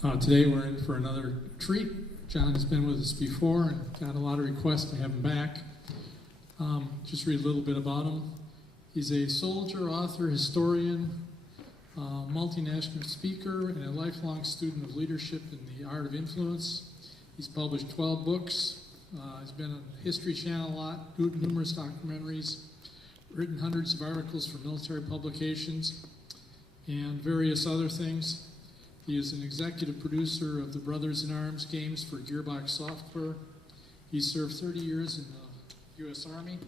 Today we're in for another treat. John has been with us before and got a lot of requests to have him back. Just read a little bit about him. He's a soldier, author, historian, multinational speaker, and a lifelong student of leadership and the art of influence. He's published 12 books. He's been on History Channel a lot, numerous documentaries, written hundreds of articles for military publications, and various other things. He is an executive producer of the Brothers in Arms games for Gearbox Software. He served 30 years in the U.S. Army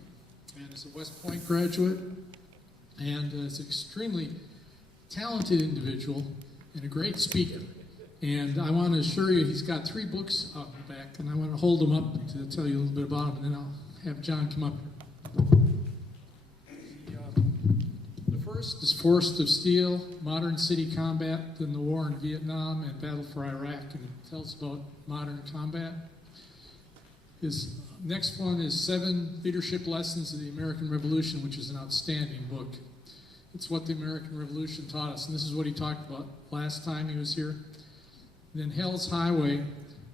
and is a West Point graduate and is an extremely talented individual and a great speaker. And I want to assure you he's got 3 books out in the back, and I want to hold them up to tell you a little bit about them, and then I'll have John come up. The first is Forest of Steel, Modern City Combat in the War in Vietnam and Battle for Iraq, and it tells about modern combat. His next one is 7 Leadership Lessons of the American Revolution, which is an outstanding book. It's what the American Revolution taught us, and this is what he talked about last time he was here. And then Hell's Highway,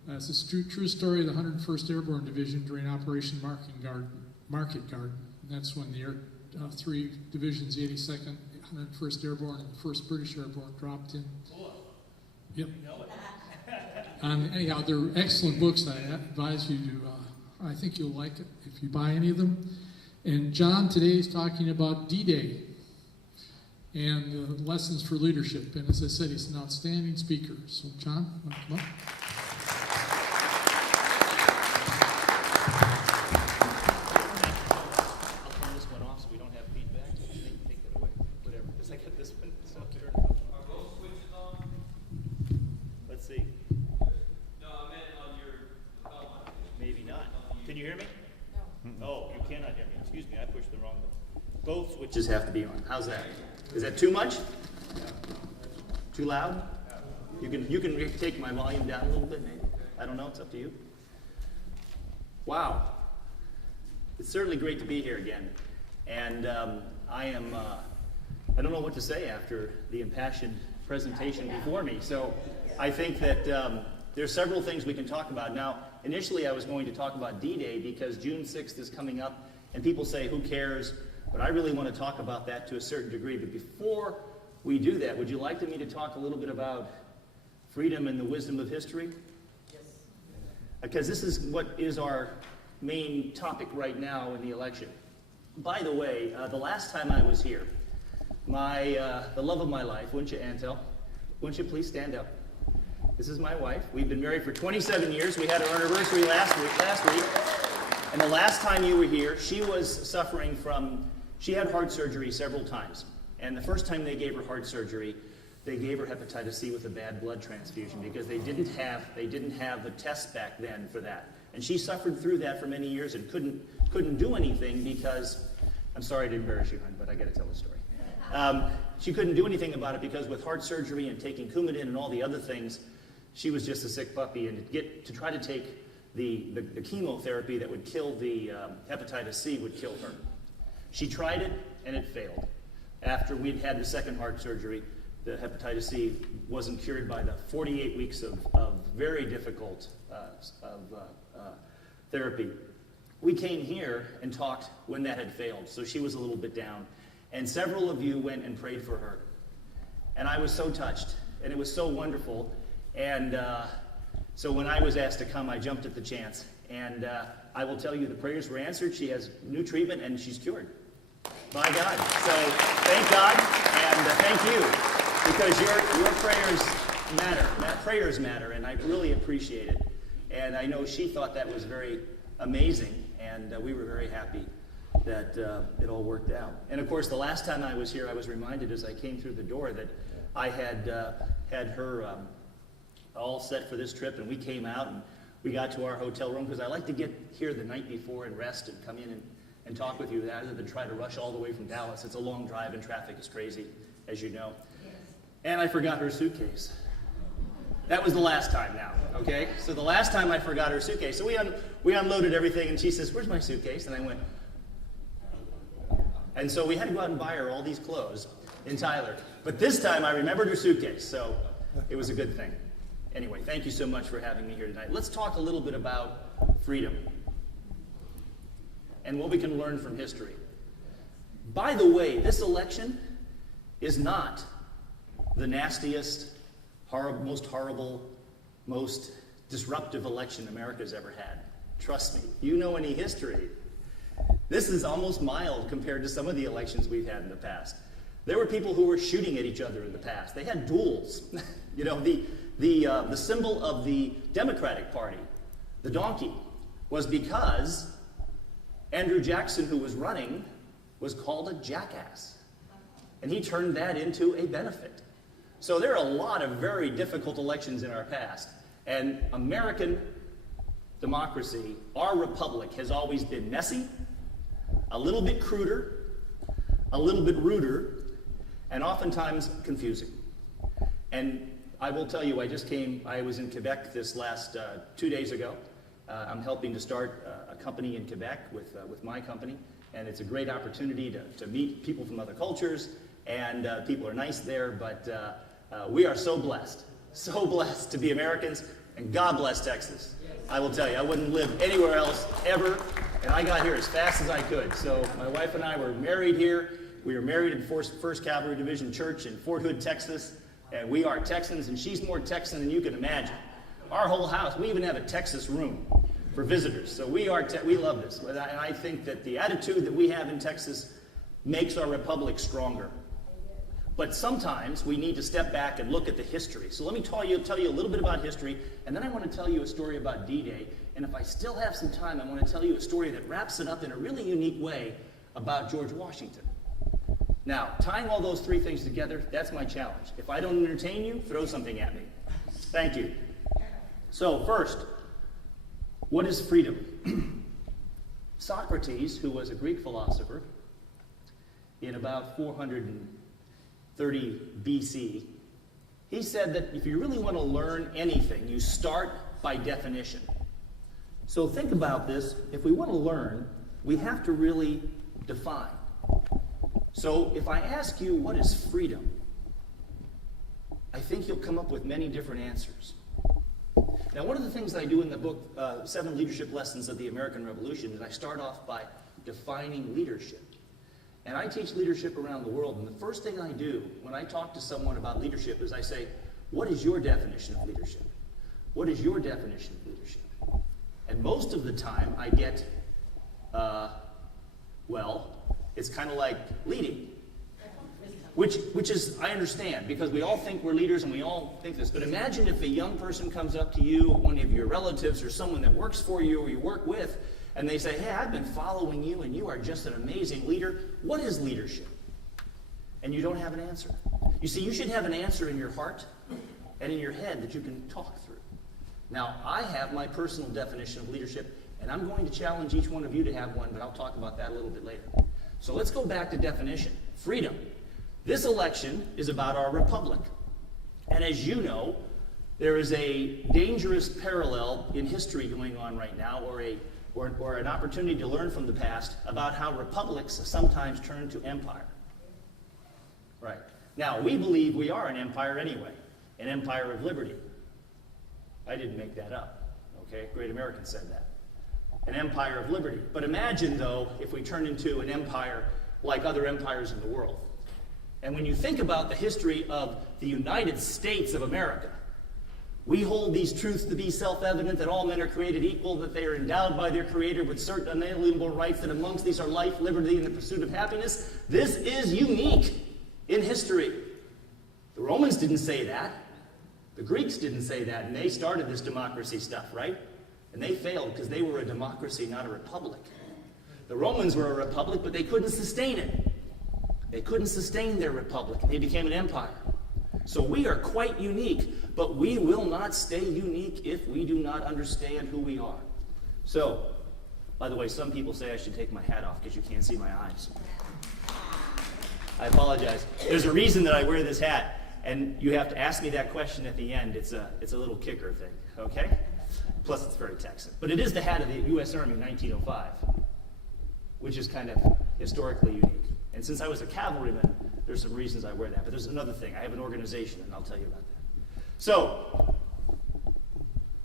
it's a true story of the 101st Airborne Division during Operation Market Garden. And that's when the 3 divisions, the 82nd, 101st Airborne, and the 1st British Airborne dropped in. Yep. Anyhow, they're excellent books. I advise you to, I think you'll like it if you buy any of them. And John today is talking about D-Day and lessons for leadership. And as I said, he's an outstanding speaker. So John, want to come up? Both switches have to be on. How's that? Is that too much? Too loud? You can take my volume down a little bit, maybe. I don't know. It's up to you. Wow. It's certainly great to be here again. And I don't know what to say after the impassioned presentation before me. So I think that there's several things we can talk about. Now, initially I was going to talk about D-Day because June 6th is coming up, and people say, who cares? But I really want to talk about that to a certain degree. But before we do that, would you like me to talk a little bit about freedom and the wisdom of history? Yes. Because this is what is our main topic right now in the election. By the way, the last time I was here, the love of my life, wouldn't you, Antal? Wouldn't you please stand up? This is my wife. We've been married for 27 years. We had our anniversary last week. And the last time you were here, she was suffering from, she had heart surgery several times. And the first time they gave her heart surgery, they gave her hepatitis C with a bad blood transfusion because they didn't have the test back then for that. And she suffered through that for many years and couldn't do anything because, I'm sorry to embarrass you, hon, but I got to tell the story. She couldn't do anything about it because with heart surgery and taking Coumadin and all the other things, she was just a sick puppy. And to try to take the chemotherapy that would kill the hepatitis C would kill her. She tried it, and it failed. After we'd had the second heart surgery, the hepatitis C wasn't cured by the 48 weeks of very difficult therapy. We came here and talked when that had failed, so she was a little bit down. And several of you went and prayed for her. And I was so touched, and it was so wonderful. And so when I was asked to come, I jumped at the chance. And I will tell you, the prayers were answered. She has new treatment, and she's cured. By God. So thank God, and thank you, because your prayers matter. Prayers matter, and I really appreciate it. And I know she thought that was very amazing, and we were very happy that it all worked out. And of course, the last time I was here, I was reminded as I came through the door that I had her all set for this trip, and we came out and we got to our hotel room because I like to get here the night before and rest and come in and talk with you rather than try to rush all the way from Dallas. It's a long drive and traffic is crazy, as you know. Yes. And I forgot her suitcase. That was the last time now, okay? So the last time I forgot her suitcase. So we unloaded everything, and she says, where's my suitcase? And I went, and so we had to go out and buy her all these clothes in Tyler. But this time I remembered her suitcase, so it was a good thing. Anyway, thank you so much for having me here tonight. Let's talk a little bit about freedom and what we can learn from history. By the way, this election is not the nastiest, most horrible, most disruptive election America's ever had. Trust me, you know any history. This is almost mild compared to some of the elections we've had in the past. There were people who were shooting at each other in the past. They had duels. You know, the symbol of the Democratic Party, the donkey, was because Andrew Jackson, who was running, was called a jackass. And he turned that into a benefit. So there are a lot of very difficult elections in our past. And American democracy, our republic, has always been messy, a little bit cruder, a little bit ruder, and oftentimes confusing. And I will tell you, I was in Quebec this last 2 days ago. I'm helping to start a company in Quebec with my company, and it's a great opportunity to meet people from other cultures, and people are nice there, but we are so blessed to be Americans, and God bless Texas. I will tell you, I wouldn't live anywhere else ever, and I got here as fast as I could. So my wife and I were married here. We were married in 1st Cavalry Division Church in Fort Hood, Texas, and we are Texans, and she's more Texan than you can imagine. Our whole house, we even have a Texas room for visitors. So we love this, and I think that the attitude that we have in Texas makes our republic stronger. But sometimes we need to step back and look at the history. So let me tell you a little bit about history, and then I want to tell you a story about D-Day. And if I still have some time, I want to tell you a story that wraps it up in a really unique way about George Washington. Now, tying all those three things together, that's my challenge. If I don't entertain you, throw something at me. Thank you. So first, what is freedom? Socrates, who was a Greek philosopher in about 430 BC, he said that if you really want to learn anything, you start by definition. So think about this. If we want to learn, we have to really define. So if I ask you, what is freedom? I think you'll come up with many different answers. Now, one of the things I do in the book, 7 Leadership Lessons of the American Revolution, is I start off by defining leadership. And I teach leadership around the world, and the first thing I do when I talk to someone about leadership is I say, what is your definition of leadership? What is your definition of leadership? And most of the time I get, well, it's kind of like leading. Which is, I understand, because we all think we're leaders and we all think this. But imagine if a young person comes up to you, one of your relatives or someone that works for you or you work with, and they say, hey, I've been following you and you are just an amazing leader. What is leadership? And you don't have an answer. You see, you should have an answer in your heart and in your head that you can talk through. Now, I have my personal definition of leadership, and I'm going to challenge each one of you to have one, but I'll talk about that a little bit later. So let's go back to definition. Freedom. This election is about our republic. And as you know, there is a dangerous parallel in history going on right now, or an opportunity to learn from the past about how republics sometimes turn to empire. Right. Now, we believe we are an empire anyway, an empire of liberty. I didn't make that up. Okay? Great Americans said that. An empire of liberty. But imagine, though, if we turned into an empire like other empires in the world. And when you think about the history of the United States of America, we hold these truths to be self-evident, that all men are created equal, that they are endowed by their Creator with certain unalienable rights, that amongst these are life, liberty, and the pursuit of happiness. This is unique in history. The Romans didn't say that. The Greeks didn't say that, and they started this democracy stuff, right? And they failed because they were a democracy, not a republic. The Romans were a republic, but they couldn't sustain it. They couldn't sustain their republic, and they became an empire. So we are quite unique, but we will not stay unique if we do not understand who we are. So, by the way, some people say I should take my hat off because you can't see my eyes. I apologize. There's a reason that I wear this hat, and you have to ask me that question at the end. It's a little kicker thing, okay? Plus, it's very Texan. But it is the hat of the U.S. Army in 1905, which is kind of historically unique. And since I was a cavalryman, there's some reasons I wear that. But there's another thing. I have an organization, and I'll tell you about that. So,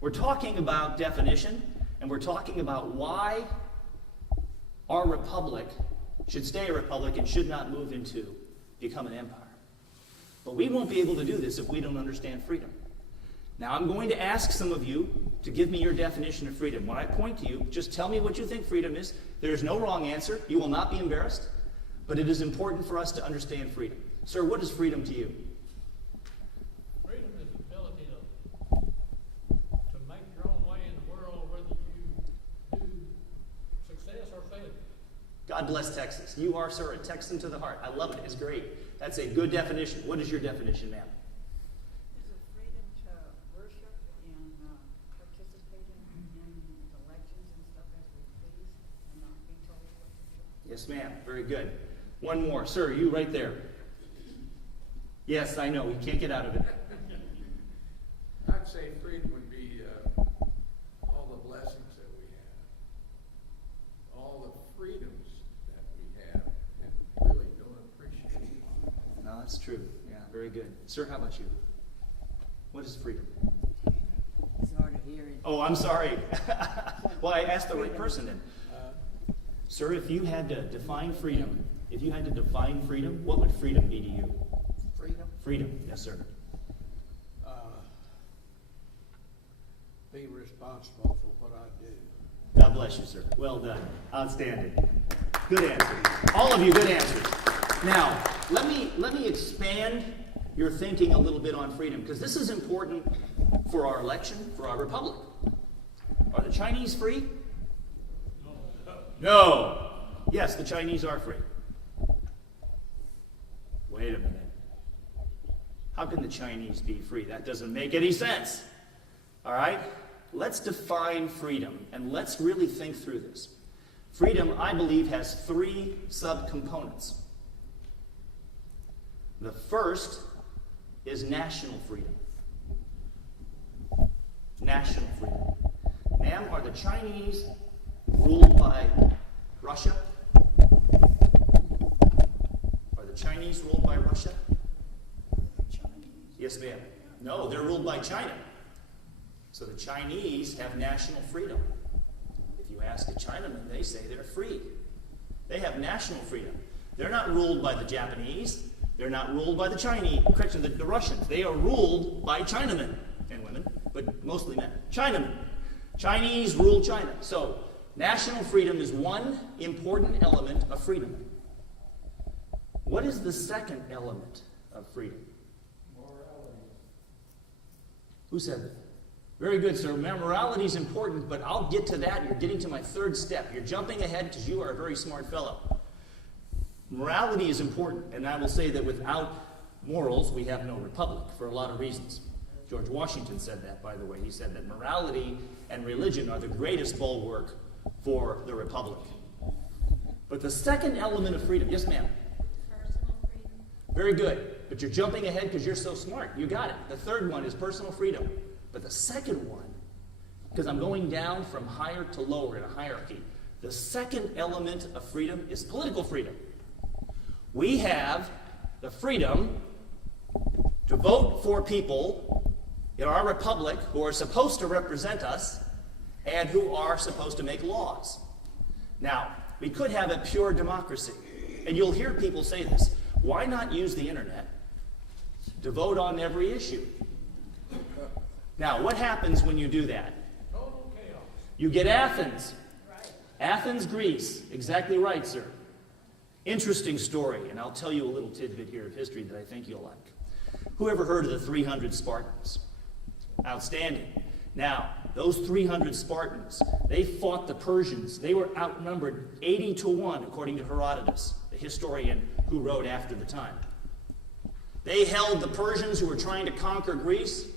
We're talking about definition, and we're talking about why our republic should stay a republic and should not move into become an empire. But we won't be able to do this if we don't understand freedom. Now, I'm going to ask some of you to give me your definition of freedom. When I point to you, just tell me what you think freedom is. There's no wrong answer. You will not be embarrassed. But it is important for us to understand freedom. Sir, what is freedom to you? Freedom is the ability to make your own way in the world, whether you do success or failure. God bless Texas. You are, sir, a Texan to the heart. I love it. It's great. That's a good definition. What is your definition, ma'am? Is it freedom to worship and participate in elections and stuff as we please and not be told what to do? Yes, ma'am. Very good. One more. Sir, you right there. Yes, I know. We can't get out of it. I'd say freedom would be all the blessings that we have, all the freedoms that we have, and really don't appreciate. No, that's true. Yeah, very good. Sir, how about you? What is freedom? It's hard to hear it. Oh, I'm sorry. Well, I asked the right person then. Sir, if you had to define freedom, what would freedom be to you? Freedom? Freedom, yes, sir. Be responsible for what I do. God bless you, sir. Well done. Outstanding. Good answers. All of you, good answers. Now, let me expand your thinking a little bit on freedom, because this is important for our election, for our republic. Are the Chinese free? No. Yes, the Chinese are free. Wait a minute. How can the Chinese be free? That doesn't make any sense. All right? Let's define freedom, and let's really think through this. Freedom, I believe, has three subcomponents. The first is national freedom. National freedom. Ma'am, are the Chinese ruled by Russia? Are the Chinese ruled by Russia? Yes, ma'am. No, they're ruled by China. So the Chinese have national freedom. If you ask a Chinaman, they say they're free. They have national freedom. They're not ruled by the Japanese. They're not ruled by the Chinese, the Russians. They are ruled by Chinamen and women, but mostly men. Chinamen. Chinese rule China. So national freedom is one important element of freedom. What is the second element of freedom? Morality. Who said that? Very good, sir. Morality is important, but I'll get to that. You're getting to my third step. You're jumping ahead because you are a very smart fellow. Morality is important, and I will say that without morals, we have no republic for a lot of reasons. George Washington said that, by the way. He said that morality and religion are the greatest bulwark for the republic. But the second element of freedom, yes, ma'am? Personal freedom. Very good. But you're jumping ahead because you're so smart. You got it. The third one is personal freedom. But the second one, because I'm going down from higher to lower in a hierarchy, the second element of freedom is political freedom. We have the freedom to vote for people in our republic who are supposed to represent us and who are supposed to make laws. Now, we could have a pure democracy. And you'll hear people say this. Why not use the internet to vote on every issue? Now, what happens when you do that? Total chaos. You get Athens. Right. Athens, Greece. Exactly right, sir. Interesting story, and I'll tell you a little tidbit here of history that I think you'll like. Who ever heard of the 300 Spartans? Outstanding. Now, those 300 Spartans, they fought the Persians. They were outnumbered 80-1, according to Herodotus, the historian who wrote after the time. They held the Persians who were trying to conquer Greece,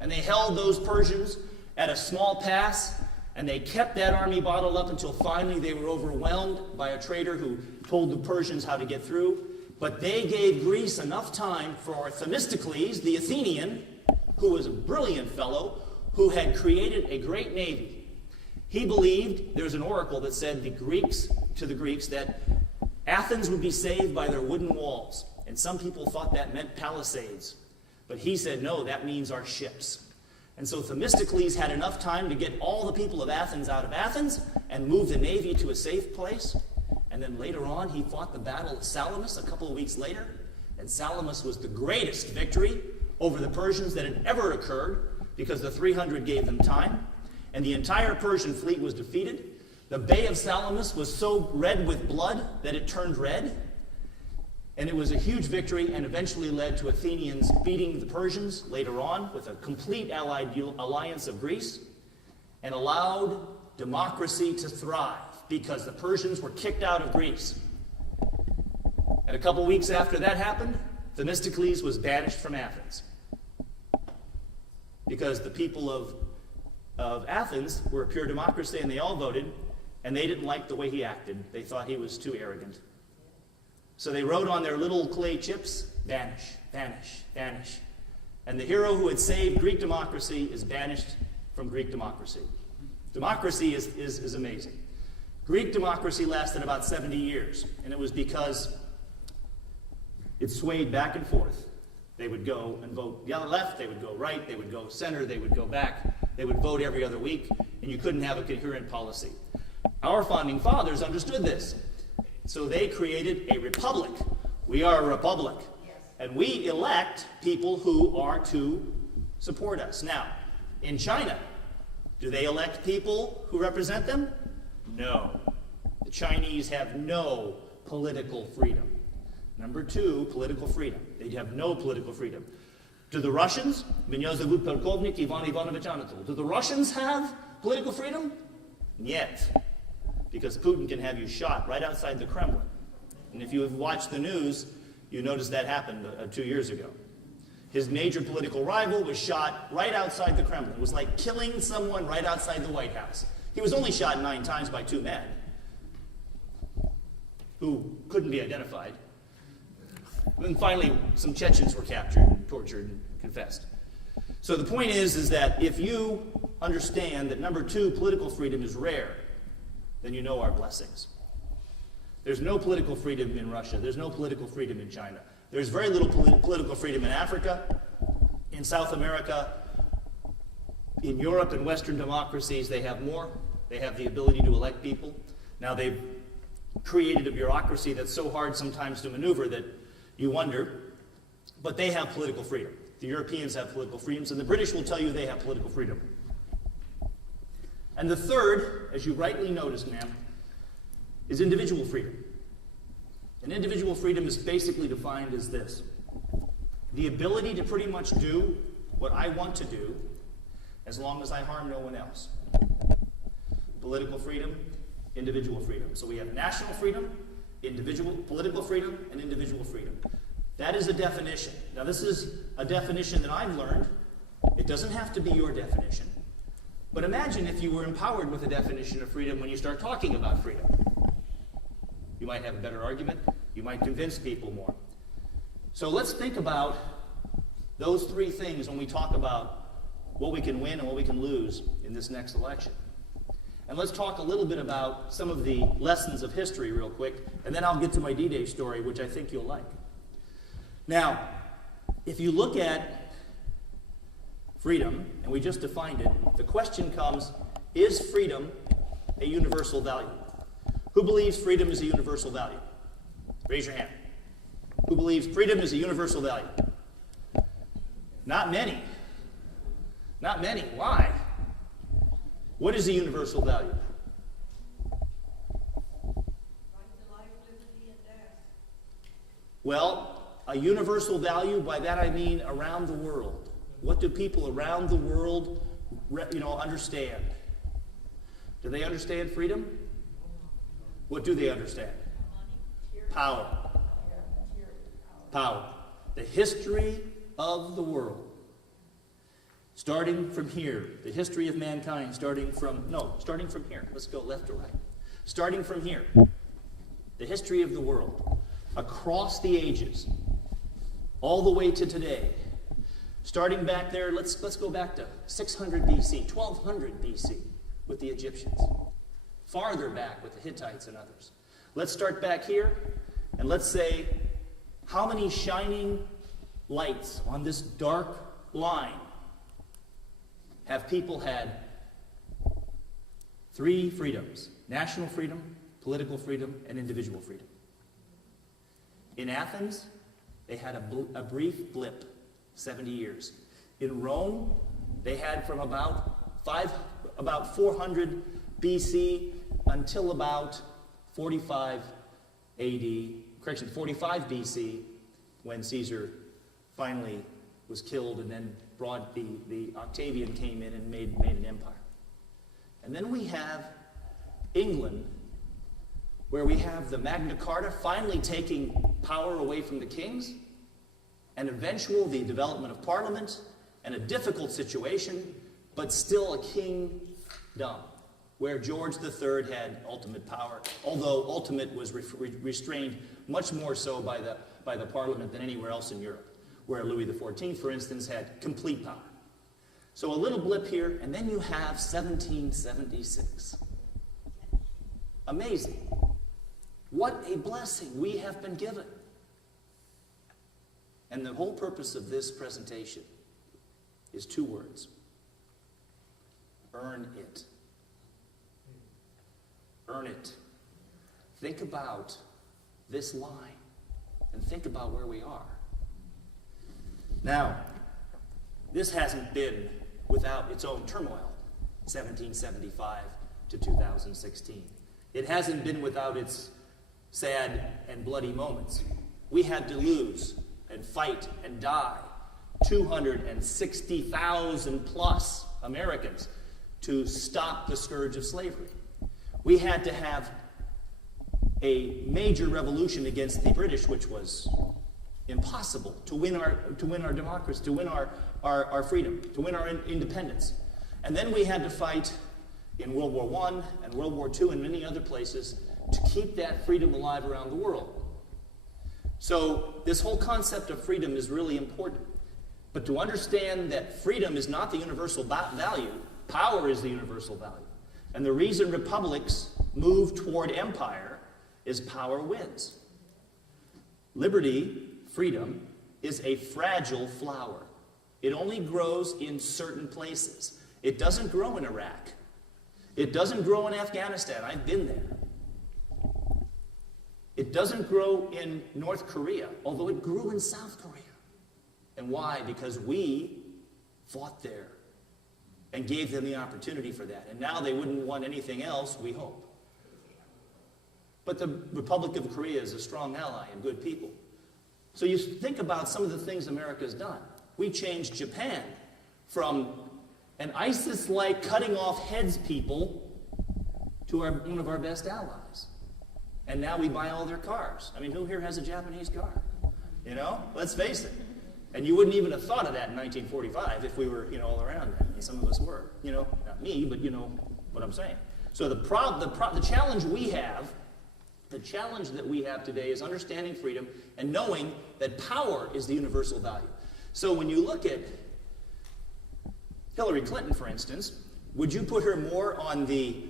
and they held those Persians at a small pass, and they kept that army bottled up until finally they were overwhelmed by a traitor who told the Persians how to get through. But they gave Greece enough time for Themistocles, the Athenian, who was a brilliant fellow, who had created a great navy. He believed, there's an oracle that said to the Greeks that Athens would be saved by their wooden walls. And some people thought that meant palisades. But he said, no, that means our ships. And so Themistocles had enough time to get all the people of Athens out of Athens and move the navy to a safe place. And then later on, he fought the Battle of Salamis a couple of weeks later. And Salamis was the greatest victory over the Persians that had ever occurred because the 300 gave them time. And the entire Persian fleet was defeated. The Bay of Salamis was so red with blood that it turned red. And it was a huge victory and eventually led to Athenians beating the Persians later on with a complete allied alliance of Greece and allowed democracy to thrive because the Persians were kicked out of Greece. And a couple weeks after that happened, Themistocles was banished from Athens because the people of Athens were a pure democracy and they all voted, and they didn't like the way he acted. They thought he was too arrogant. So they wrote on their little clay chips, vanish, vanish, vanish. And the hero who had saved Greek democracy is banished from Greek democracy. Democracy is amazing. Greek democracy lasted about 70 years, and it was because it swayed back and forth. They would go and vote left, they would go right, they would go center, they would go back, they would vote every other week, and you couldn't have a coherent policy. Our founding fathers understood this. So they created a republic. We are a republic. Yes. And we elect people who are to support us. Now, in China, do they elect people who represent them? No. The Chinese have no political freedom. Number two, political freedom. They have no political freedom. Do the Russians? Do the Russians have political freedom? Yet. Because Putin can have you shot right outside the Kremlin. And if you have watched the news, you noticed that happened 2 years ago. His major political rival was shot right outside the Kremlin. It was like killing someone right outside the White House. He was only shot 9 times by 2 men who couldn't be identified. Then finally, some Chechens were captured and tortured and confessed. So the point is that if you understand that number 2, political freedom is rare, then you know our blessings. There's no political freedom in Russia. There's no political freedom in China. There's very little political freedom in Africa, in South America, in Europe and Western democracies. They have more. They have the ability to elect people. Now they've created a bureaucracy that's so hard sometimes to maneuver that you wonder, but they have political freedom. The Europeans have political freedoms, and the British will tell you they have political freedom. And the third, as you rightly noticed, ma'am, is individual freedom. And individual freedom is basically defined as this: the ability to pretty much do what I want to do as long as I harm no one else. Political freedom, individual freedom. So we have national freedom, political freedom, and individual freedom. That is a definition. Now this is a definition that I've learned. It doesn't have to be your definition. But imagine if you were empowered with a definition of freedom when you start talking about freedom. You might have a better argument. You might convince people more. So let's think about those 3 things when we talk about what we can win and what we can lose in this next election. And let's talk a little bit about some of the lessons of history real quick, and then I'll get to my D-Day story, which I think you'll like. Now, if you look at freedom, and we just defined it, the question comes, is freedom a universal value? Who believes freedom is a universal value? Raise your hand. Who believes freedom is a universal value? Not many. Not many. Why? What is a universal value? Well, a universal value, by that I mean around the world. What do people around the world, understand? Do they understand freedom? What do they understand? Power. Power. The history of the world. Starting from here. The history of mankind starting from here. Let's go left to right. Starting from here. The history of the world. Across the ages. All the way to today. Starting back there, let's go back to 600 BC, 1200 BC with the Egyptians. Farther back with the Hittites and others. Let's start back here, and let's say, how many shining lights on this dark line have people had three freedoms: national freedom, political freedom, and individual freedom. In Athens, they had a brief blip, 70 years. In Rome, they had from about 400 BC until about 45 BC, when Caesar finally was killed, and then brought the Octavian came in and made an empire. And then we have England, where we have the Magna Carta finally taking power away from the kings, and the development of Parliament, and a difficult situation, but still a kingdom, where George III had ultimate power, although ultimate was restrained much more so by the Parliament than anywhere else in Europe, where Louis XIV, for instance, had complete power. So a little blip here, and then you have 1776. Amazing. What a blessing we have been given. And the whole purpose of this presentation is two words: earn it. Earn it. Think about this line and think about where we are. Now, this hasn't been without its own turmoil, 1775 to 2016. It hasn't been without its sad and bloody moments. We had to lose and fight and die 260,000 plus Americans to stop the scourge of slavery. We had to have a major revolution against the British, which was impossible, to win our democracy, to win our freedom, to win our independence. And then we had to fight in World War I and World War II and many other places to keep that freedom alive around the world. So this whole concept of freedom is really important. But to understand that freedom is not the universal value, power is the universal value. And the reason republics move toward empire is power wins. Liberty, freedom, is a fragile flower. It only grows in certain places. It doesn't grow in Iraq. It doesn't grow in Afghanistan. I've been there. It doesn't grow in North Korea, although it grew in South Korea. And why? Because we fought there and gave them the opportunity for that. And now they wouldn't want anything else, we hope. But the Republic of Korea is a strong ally and good people. So you think about some of the things America's done. We changed Japan from an ISIS-like cutting off heads people to one of our best allies. And now we buy all their cars. I mean, who here has a Japanese car? You know, let's face it. And you wouldn't even have thought of that in 1945 if we were, all around that. And some of us were, not me, but you know what I'm saying. So the challenge we have, the challenge that we have today is understanding freedom and knowing that power is the universal value. So when you look at Hillary Clinton, for instance, would you put her more on the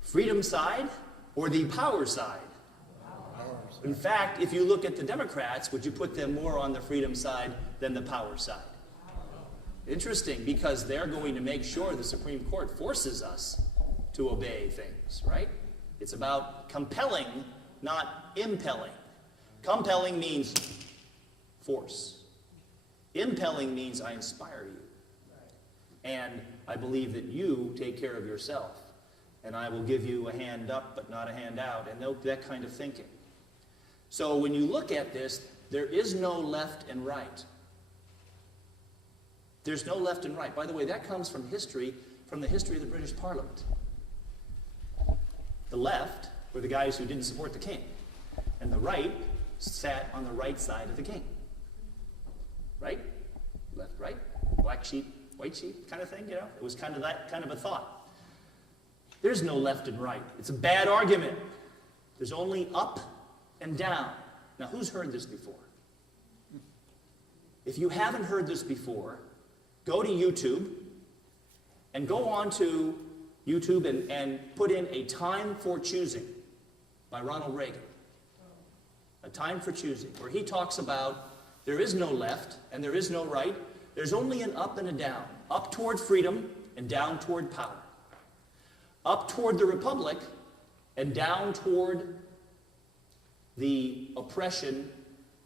freedom side or the power side? In fact, if you look at the Democrats, would you put them more on the freedom side than the power side? Interesting, because they're going to make sure the Supreme Court forces us to obey things, right? It's about compelling, not impelling. Compelling means force. Impelling means I inspire you. And I believe that you take care of yourself. And I will give you a hand up, but not a hand out, and that kind of thinking. So when you look at this, there is no left and right. There's no left and right. By the way, that comes from history, from the history of the British Parliament. The left were the guys who didn't support the king, and the right sat on the right side of the king. Right? Left, right? Black sheep, white sheep kind of thing, It was kind of that kind of a thought. There's no left and right. It's a bad argument. There's only up and down. Now, who's heard this before? If you haven't heard this before, go to YouTube and go on to YouTube and put in A Time for Choosing by Ronald Reagan. A Time for Choosing, where he talks about there is no left and there is no right. There's only an up and a down. Up toward freedom and down toward power. Up toward the republic and down toward the oppression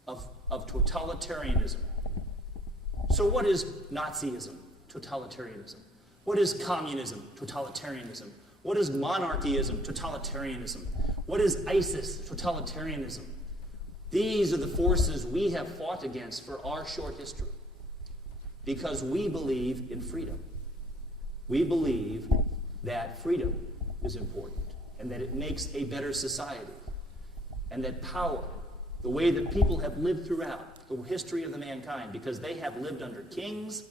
of totalitarianism. So what is Nazism? Totalitarianism. What is communism? Totalitarianism. What is monarchyism? Totalitarianism. What is ISIS? Totalitarianism. These are the forces we have fought against for our short history because we believe in freedom. We believe that freedom is important and that it makes a better society and that power, the way that people have lived throughout the history of the mankind, because they have lived under kings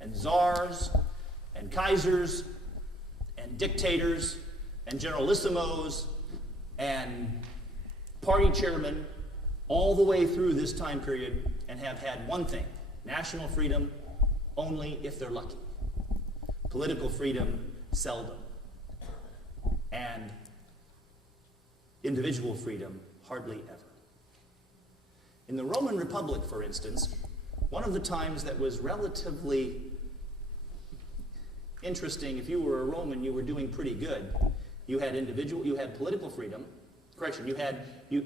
and czars and kaisers and dictators and generalissimos and party chairmen all the way through this time period and have had one thing: national freedom only if they're lucky. Political freedom, seldom. And individual freedom, hardly ever. In the Roman Republic, for instance, one of the times that was relatively interesting, if you were a Roman, you were doing pretty good. You had political freedom. Correction,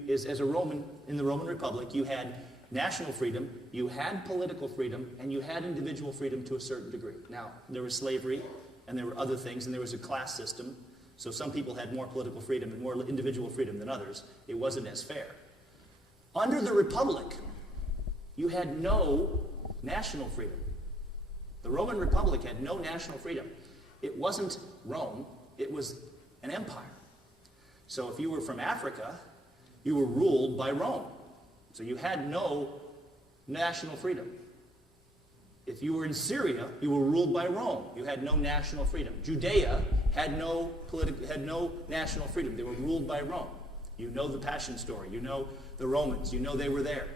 as a Roman in the Roman Republic, you had national freedom, you had political freedom, and you had individual freedom to a certain degree. Now, there was slavery, and there were other things, and there was a class system. So some people had more political freedom and more individual freedom than others. It wasn't as fair. Under the Republic, you had no national freedom. The Roman Republic had no national freedom. It wasn't Rome, it was an empire. So if you were from Africa, you were ruled by Rome. So you had no national freedom. If you were in Syria, you were ruled by Rome. You had no national freedom. Judea had no national freedom. They were ruled by Rome. You know the Passion story. You know the Romans. You know they were there.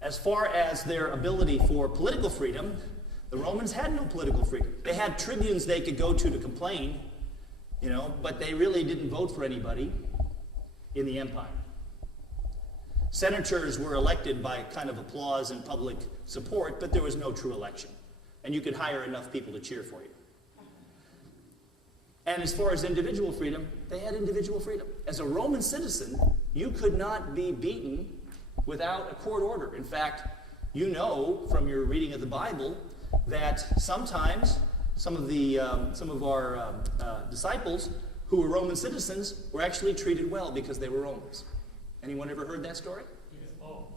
As far as their ability for political freedom, the Romans had no political freedom. They had tribunes they could go to complain, but they really didn't vote for anybody in the empire. Senators were elected by kind of applause and public support, but there was no true election. And you could hire enough people to cheer for you. And as far as individual freedom, they had individual freedom. As a Roman citizen, you could not be beaten without a court order. In fact, you know from your reading of the Bible that sometimes some of our disciples who were Roman citizens were actually treated well because they were Romans. Anyone ever heard that story? Yeah.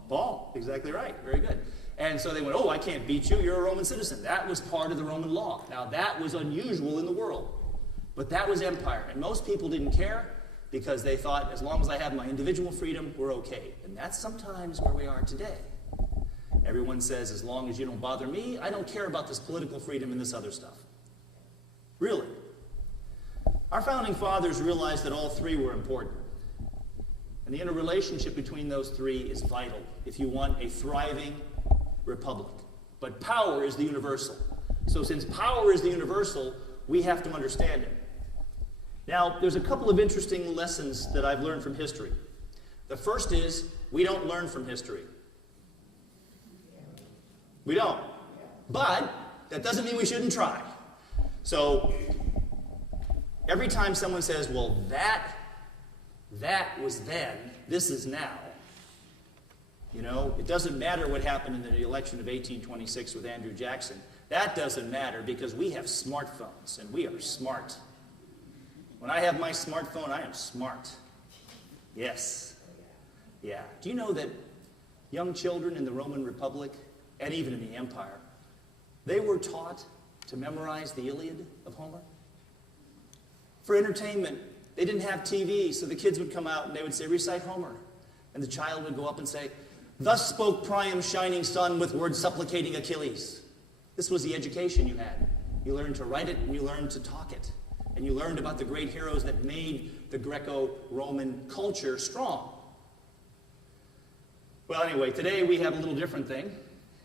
Paul, exactly right. Very good. And so they went, I can't beat you. You're a Roman citizen. That was part of the Roman law. Now, that was unusual in the world. But that was empire. And most people didn't care because they thought, as long as I have my individual freedom, we're okay. And that's sometimes where we are today. Everyone says, as long as you don't bother me, I don't care about this political freedom and this other stuff. Really. Our founding fathers realized that all three were important. And the interrelationship between those three is vital if you want a thriving republic. But power is the universal. So since power is the universal, we have to understand it. Now, there's a couple of interesting lessons that I've learned from history. The first is, we don't learn from history. We don't. But that doesn't mean we shouldn't try. So every time someone says, well, that was then, this is now. It doesn't matter what happened in the election of 1826 with Andrew Jackson. That doesn't matter because we have smartphones and we are smart. When I have my smartphone, I am smart. Yes. Yeah. Do you know that young children in the Roman Republic, and even in the Empire, they were taught to memorize the Iliad of Homer? For entertainment, they didn't have TV, so the kids would come out and they would say, recite Homer. And the child would go up and say, thus spoke Priam's shining sun with words supplicating Achilles. This was the education you had. You learned to write it and you learned to talk it. And you learned about the great heroes that made the Greco-Roman culture strong. Well, anyway, today we have a little different thing.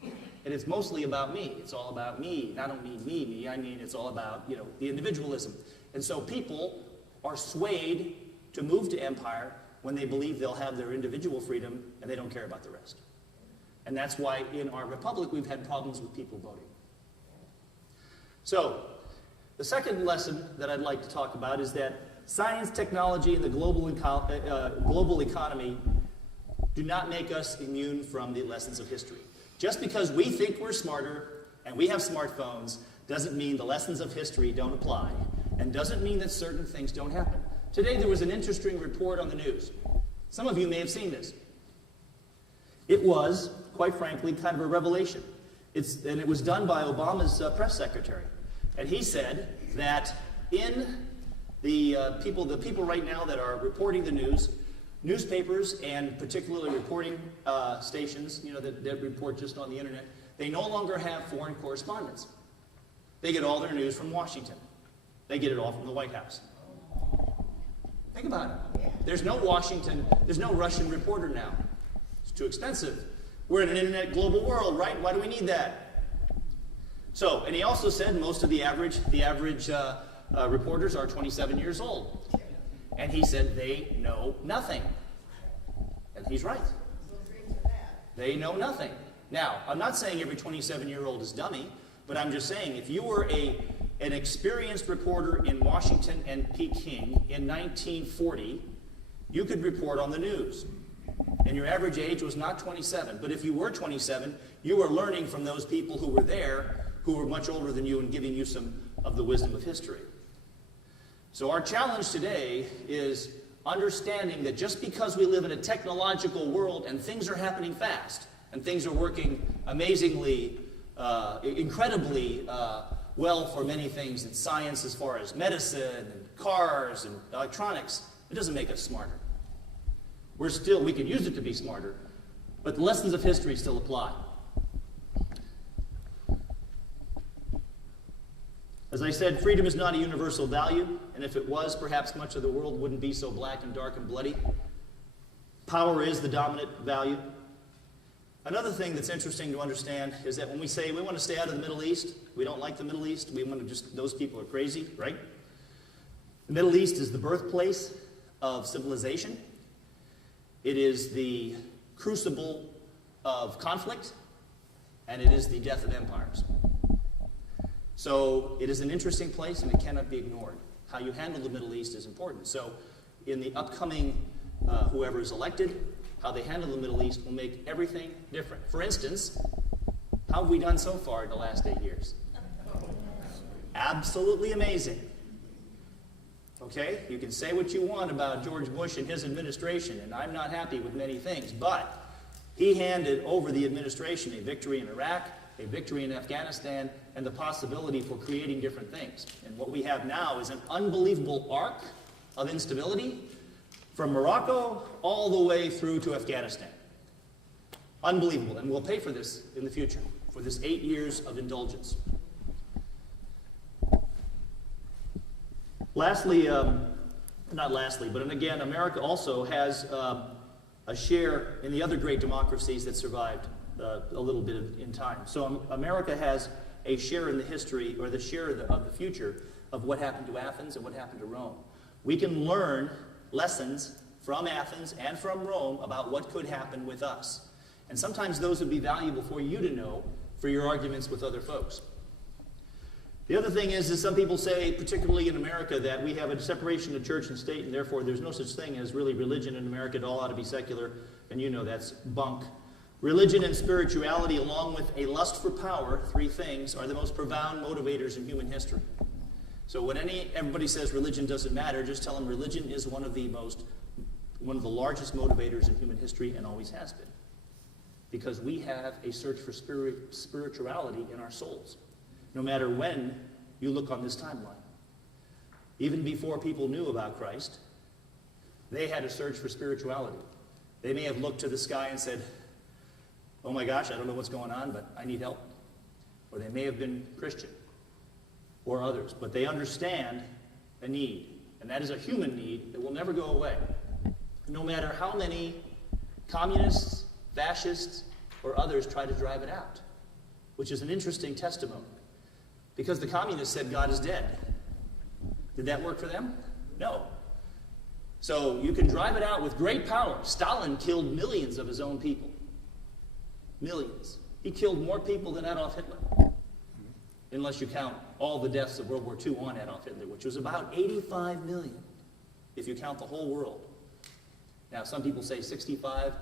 And it's mostly about me. It's all about me. And I don't mean me. I mean it's all about, the individualism. And so people are swayed to move to empire when they believe they'll have their individual freedom and they don't care about the rest. And that's why in our republic we've had problems with people voting. So, the second lesson that I'd like to talk about is that science, technology, and the global economy do not make us immune from the lessons of history. Just because we think we're smarter and we have smartphones doesn't mean the lessons of history don't apply, and doesn't mean that certain things don't happen. Today there was an interesting report on the news. Some of you may have seen this. It was, quite frankly, kind of a revelation. And it was done by Obama's press secretary. And he said that in the people right now that are reporting the news, newspapers and particularly reporting stations, that report just on the internet, they no longer have foreign correspondents. They get all their news from Washington. They get it all from the White House. Think about it. There's no Russian reporter now. It's too expensive. We're in an internet global world, right? Why do we need that? So, and he also said most of the average reporters are 27 years old. And he said they know nothing. And he's right. They know nothing. Now, I'm not saying every 27-year-old is dummy, but I'm just saying if you were an experienced reporter in Washington and Peking in 1940, you could report on the news. And your average age was not 27. But if you were 27, you were learning from those people who were there, who were much older than you, and giving you some of the wisdom of history. So our challenge today is understanding that just because we live in a technological world and things are happening fast, and things are working amazingly, incredibly well for many things in science as far as medicine and cars and electronics, it doesn't make us smarter. We can use it to be smarter, but the lessons of history still apply. As I said, freedom is not a universal value, and if it was, perhaps much of the world wouldn't be so black and dark and bloody. Power is the dominant value. Another thing that's interesting to understand is that when we say we want to stay out of the Middle East, we don't like the Middle East, those people are crazy, right? The Middle East is the birthplace of civilization. It is the crucible of conflict, and it is the death of empires. So it is an interesting place, and it cannot be ignored. How you handle the Middle East is important. So in the upcoming, whoever is elected, how they handle the Middle East will make everything different. For instance, how have we done so far in the last 8 years? Absolutely amazing. Okay? You can say what you want about George Bush and his administration, and I'm not happy with many things, but he handed over the administration a victory in Iraq, a victory in Afghanistan, and the possibility for creating different things. And what we have now is an unbelievable arc of instability from Morocco all the way through to Afghanistan. Unbelievable. And we'll pay for this in the future, for this 8 years of indulgence. Lastly, but again, America also has a share in the other great democracies that survived a little bit in time. So America has a share in the history, or the share of the future, of what happened to Athens and what happened to Rome. We can learn lessons from Athens and from Rome about what could happen with us. And sometimes those would be valuable for you to know for your arguments with other folks. The other thing is some people say, particularly in America, that we have a separation of church and state, and therefore there's no such thing as really religion in America. It all ought to be secular, and you know that's bunk. Religion and spirituality, along with a lust for power, three things, are the most profound motivators in human history. So when everybody says religion doesn't matter, just tell them religion is one of the largest motivators in human history, and always has been. Because we have a search for spirituality in our souls, no matter when you look on this timeline. Even before people knew about Christ, they had a search for spirituality. They may have looked to the sky and said, oh my gosh, I don't know what's going on, but I need help. Or they may have been Christian, or others, but they understand a need, and that is a human need that will never go away, no matter how many communists, fascists, or others try to drive it out, which is an interesting testimony, because the communists said God is dead. Did that work for them? No. So you can drive it out with great power. Stalin killed millions of his own people. Millions. He killed more people than Adolf Hitler, unless you count all the deaths of World War II on Adolf Hitler, which was about 85 million, if you count the whole world. Now, some people say 65.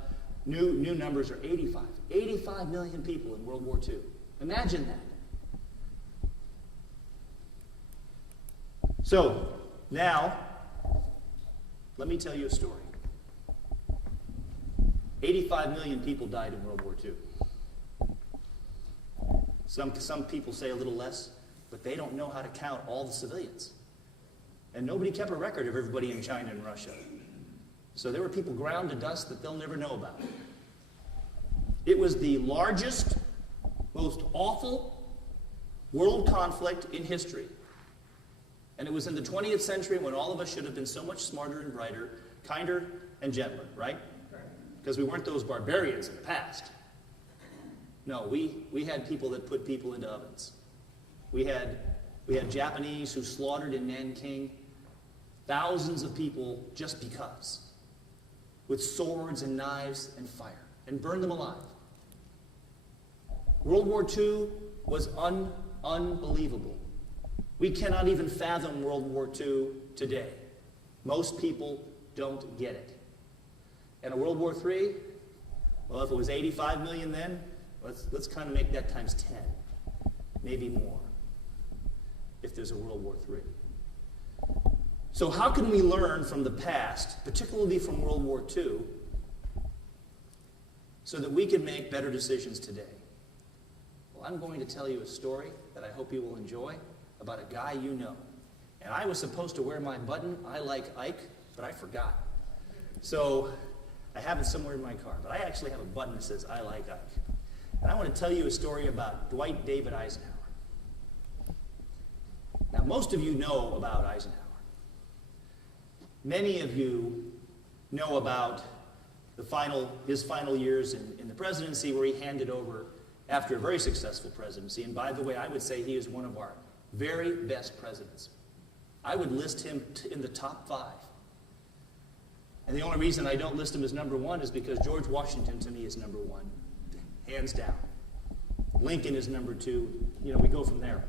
New numbers are 85. 85 million people in World War II. Imagine that. So, now, let me tell you a story. 85 million people died in World War II. Some people say a little less, but they don't know how to count all the civilians. And nobody kept a record of everybody in China and Russia. So there were people ground to dust that they'll never know about. It was the largest, most awful world conflict in history. And it was in the 20th century when all of us should have been so much smarter and brighter, kinder and gentler, right? Because we weren't those barbarians in the past. No, we had people that put people into ovens. We had Japanese who slaughtered in Nanking thousands of people just because, with swords and knives and fire, and burned them alive. World War II was unbelievable. We cannot even fathom World War II today. Most people don't get it. And a World War III, well, if it was 85 million then, let's kind of make that times 10, maybe more, if there's a World War III. So how can we learn from the past, particularly from World War II, so that we can make better decisions today? Well, I'm going to tell you a story that I hope you will enjoy about a guy you know. And I was supposed to wear my button, I like Ike, but I forgot. So I have it somewhere in my car, but I actually have a button that says I like Ike. And I want to tell you a story about Dwight David Eisenhower. Now, most of you know about Eisenhower. Many of you know about his final years in the presidency, where he handed over after a very successful presidency. And by the way, I would say he is one of our very best presidents. I would list him in the top 5. And the only reason I don't list him as number 1 is because George Washington, to me, is number 1, hands down. Lincoln is number 2. We go from there.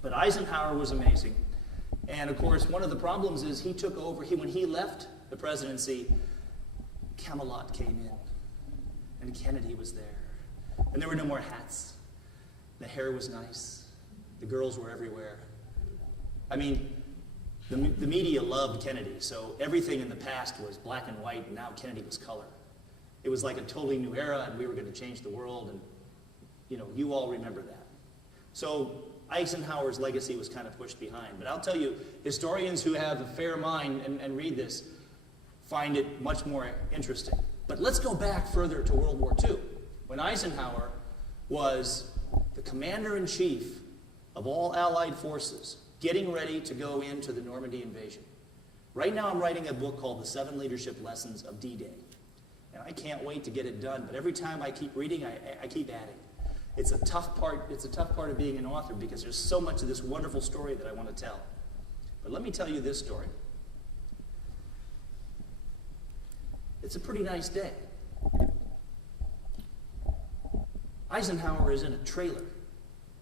But Eisenhower was amazing. And, of course, one of the problems is he took over. When he left the presidency, Camelot came in. And Kennedy was there. And there were no more hats. The hair was nice. The girls were everywhere. I mean, the media loved Kennedy, so everything in the past was black and white, and now Kennedy was color. It was like a totally new era, and we were going to change the world, and, you all remember that. So Eisenhower's legacy was kind of pushed behind. But I'll tell you, historians who have a fair mind and read this find it much more interesting. But let's go back further to World War II, when Eisenhower was the commander-in-chief of all Allied forces, getting ready to go into the Normandy invasion. Right now I'm writing a book called The 7 Leadership Lessons of D-Day. And I can't wait to get it done, but every time I keep reading, I keep adding. It's a tough part of being an author, because there's so much of this wonderful story that I want to tell. But let me tell you this story. It's a pretty nice day. Eisenhower is in a trailer.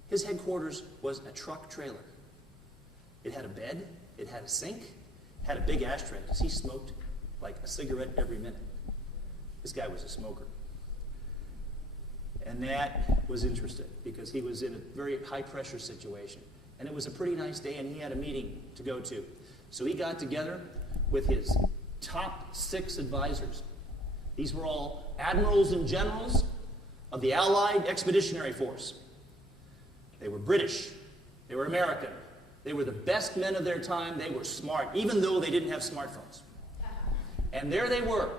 His headquarters was a truck trailer. It had a bed, it had a sink, it had a big ashtray, because he smoked like a cigarette every minute. This guy was a smoker. And that was interesting, because he was in a very high-pressure situation. And it was a pretty nice day, and he had a meeting to go to. So he got together with his top 6 advisors. These were all admirals and generals of the Allied Expeditionary Force. They were British. They were American. They were the best men of their time. They were smart, even though they didn't have smartphones. And there they were.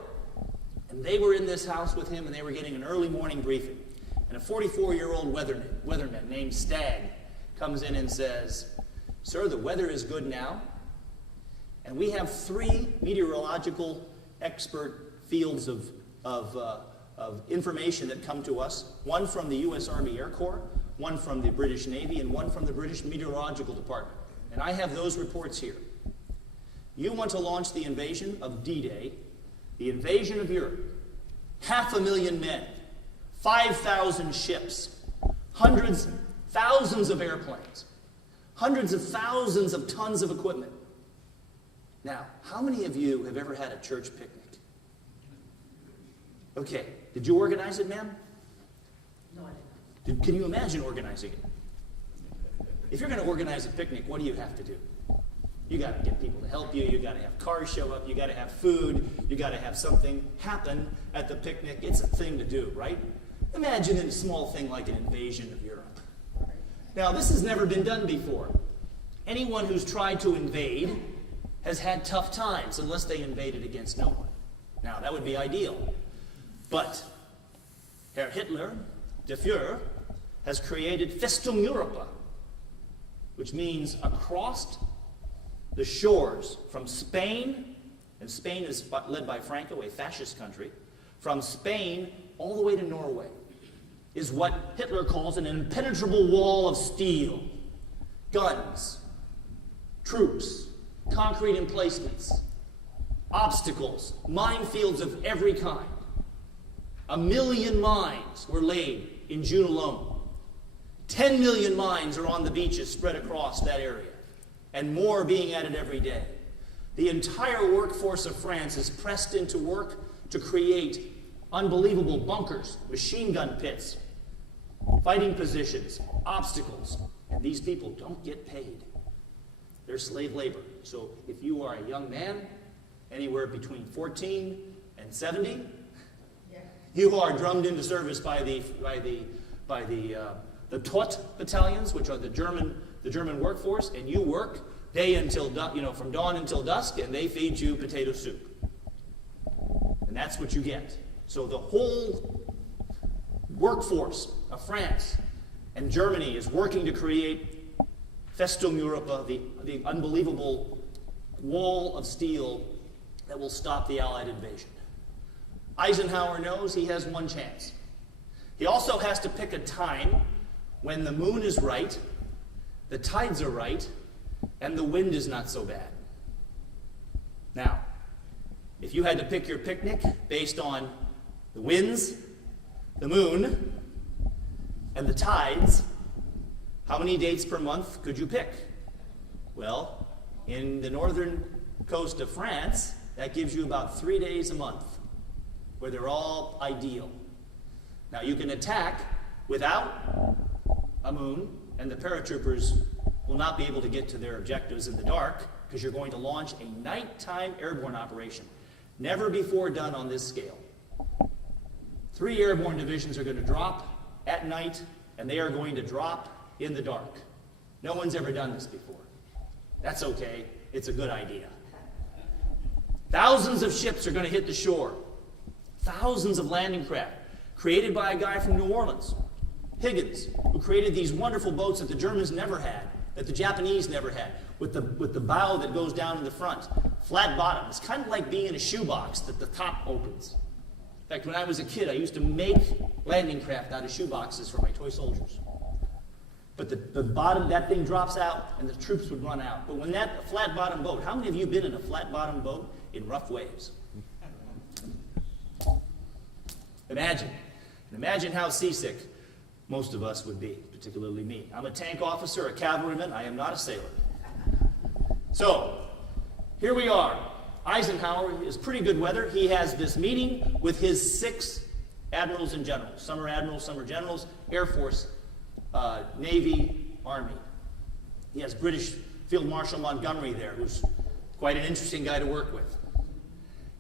And they were in this house with him, and they were getting an early morning briefing. And a 44-year-old weatherman named Stagg comes in and says, "Sir, the weather is good now, and we have 3 meteorological expert fields of information that come to us, one from the U.S. Army Air Corps, one from the British Navy, and one from the British Meteorological Department. And I have those reports here. You want to launch the invasion of D-Day, the invasion of Europe. 500,000 men, 5,000 ships, hundreds, thousands of airplanes, hundreds of thousands of tons of equipment. Now, how many of you have ever had a church picnic? Okay, did you organize it, ma'am? No, I didn't. Can you imagine organizing it? If you're going to organize a picnic, what do you have to do? You got to get people to help you. You got to have cars show up. You got to have food. You got to have something happen at the picnic. It's a thing to do, right? Imagine a small thing like an invasion of Europe. Now, this has never been done before. Anyone who's tried to invade has had tough times unless they invaded against no one. Now, that would be ideal. But Herr Hitler, der Führer, has created Festung Europa, which means across the shores from Spain, and Spain is led by Franco, a fascist country, from Spain all the way to Norway, is what Hitler calls an impenetrable wall of steel. Guns, troops, concrete emplacements, obstacles, minefields of every kind. 1 million mines were laid in June alone. 10 million mines are on the beaches spread across that area, and more being added every day. The entire workforce of France is pressed into work to create unbelievable bunkers, machine gun pits, fighting positions, obstacles, and these people don't get paid. They're slave labor. So if you are a young man, anywhere between 14 and 70, you are drummed into service by the Tot battalions, which are the German workforce, and you work day until from dawn until dusk, and they feed you potato soup, and that's what you get. So the whole workforce of France and Germany is working to create Festung Europa, the unbelievable wall of steel that will stop the Allied invasion. Eisenhower knows he has one chance. He also has to pick a time when the moon is right, the tides are right, and the wind is not so bad. Now, if you had to pick your picnic based on the winds, the moon, and the tides, how many dates per month could you pick? Well, in the northern coast of France, that gives you about 3 days a month, where they're all ideal. Now, you can attack without a moon, and the paratroopers will not be able to get to their objectives in the dark, because you're going to launch a nighttime airborne operation. Never before done on this scale. 3 airborne divisions are going to drop at night, and they are going to drop in the dark. No one's ever done this before. That's okay. It's a good idea. Thousands of ships are going to hit the shore. Thousands of landing craft, created by a guy from New Orleans, Higgins, who created these wonderful boats that the Germans never had, that the Japanese never had, with the bow that goes down in the front, flat bottom. It's kind of like being in a shoebox that the top opens. In fact, when I was a kid, I used to make landing craft out of shoeboxes for my toy soldiers. But the bottom, that thing drops out, and the troops would run out. But when that flat bottom boat, how many of you have been in a flat bottom boat in rough waves? Imagine how seasick most of us would be, particularly me. I'm a tank officer, a cavalryman. I am not a sailor. So, here we are. Eisenhower is pretty good weather. He has this meeting with his 6 admirals and generals. Some are admirals, some are generals, Air Force, Navy, Army. He has British Field Marshal Montgomery there, who's quite an interesting guy to work with.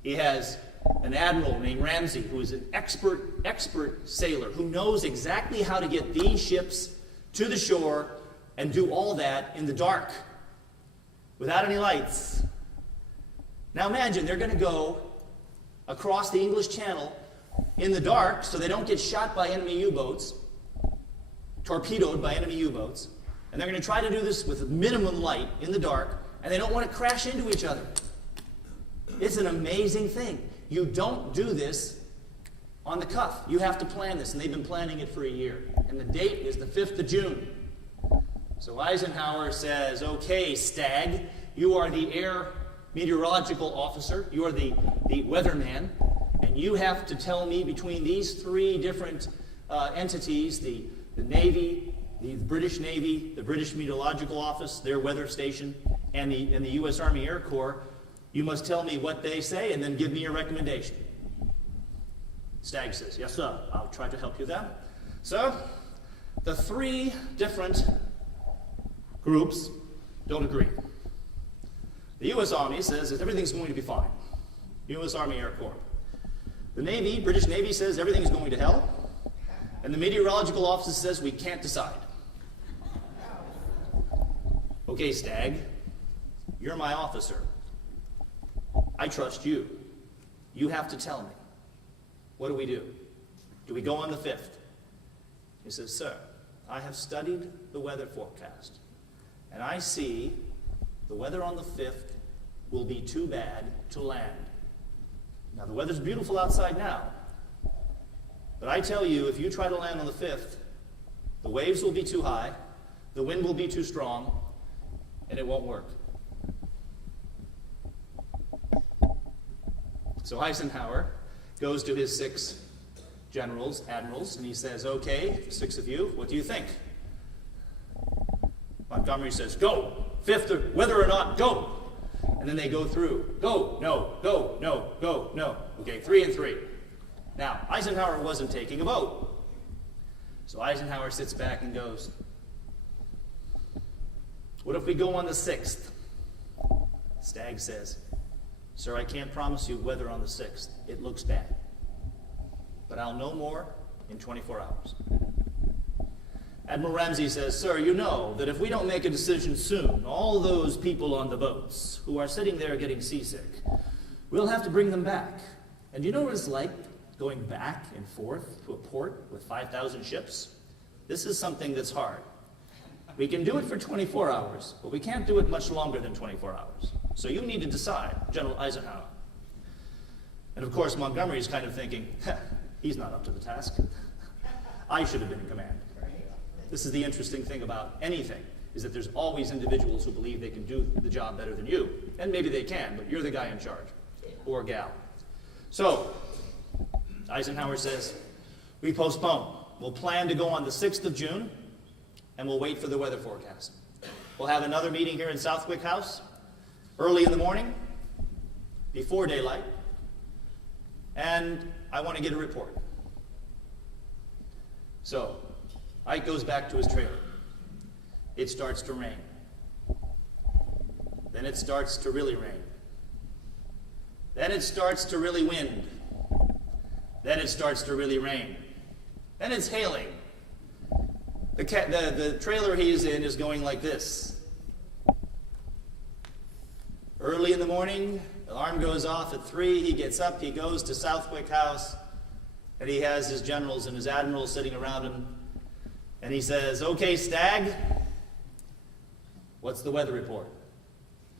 He has an admiral named Ramsey, who is an expert sailor, who knows exactly how to get these ships to the shore and do all that in the dark, without any lights. Now imagine, they're going to go across the English Channel in the dark so they don't get shot by enemy U-boats, torpedoed by enemy U-boats, and they're going to try to do this with minimum light in the dark, and they don't want to crash into each other. It's an amazing thing. You don't do this on the cuff. You have to plan this, and they've been planning it for a year. And the date is the 5th of June. So Eisenhower says, okay, Stag, you are the air meteorological officer, you are the weatherman, and you have to tell me between these 3 different entities, the Navy, the British Navy, the British Meteorological Office, their weather station, and the U.S. Army Air Corps, you must tell me what they say and then give me a recommendation. Stagg says, yes, sir. I'll try to help you there. So, the three different groups don't agree. The U.S. Army says that everything's going to be fine. U.S. Army Air Corps. The Navy, British Navy, says everything's going to hell. And the Meteorological Office says we can't decide. Okay, Stagg, you're my officer. I trust you. You have to tell me. What do? Do we go on the 5th? He says, sir, I have studied the weather forecast, and I see the weather on the 5th will be too bad to land. Now, the weather's beautiful outside now, but I tell you, if you try to land on the 5th, the waves will be too high, the wind will be too strong, and it won't work. So Eisenhower goes to his 6 generals, admirals, and he says, okay, 6 of you, what do you think? Montgomery says, go. 5th, whether or not, go. And then they go through. Go, no, go, no, go, no. Okay, 3 and 3. Now, Eisenhower wasn't taking a vote. So Eisenhower sits back and goes, what if we go on the 6th? Stagg says, sir, I can't promise you weather on the 6th. It looks bad. But I'll know more in 24 hours. Admiral Ramsey says, sir, you know that if we don't make a decision soon, all those people on the boats who are sitting there getting seasick, we'll have to bring them back. And you know what it's like going back and forth to a port with 5,000 ships? This is something that's hard. We can do it for 24 hours, but we can't do it much longer than 24 hours. So you need to decide, General Eisenhower. And of course, Montgomery's kind of thinking, he's not up to the task. I should have been in command. This is the interesting thing about anything, is that there's always individuals who believe they can do the job better than you. And maybe they can, but you're the guy in charge, or gal. So, Eisenhower says, we postpone. We'll plan to go on the 6th of June, and we'll wait for the weather forecast. We'll have another meeting here in Southwick House, early in the morning, before daylight, and I want to get a report. So, Ike goes back to his trailer. It starts to rain. Then it starts to really rain. Then it starts to really wind. Then it starts to really rain. Then it's hailing. The trailer he's in is going like this. Early in the morning, the alarm goes off at 3. He gets up, he goes to Southwick House, and he has his generals and his admirals sitting around him. And he says, okay, Stagg, what's the weather report?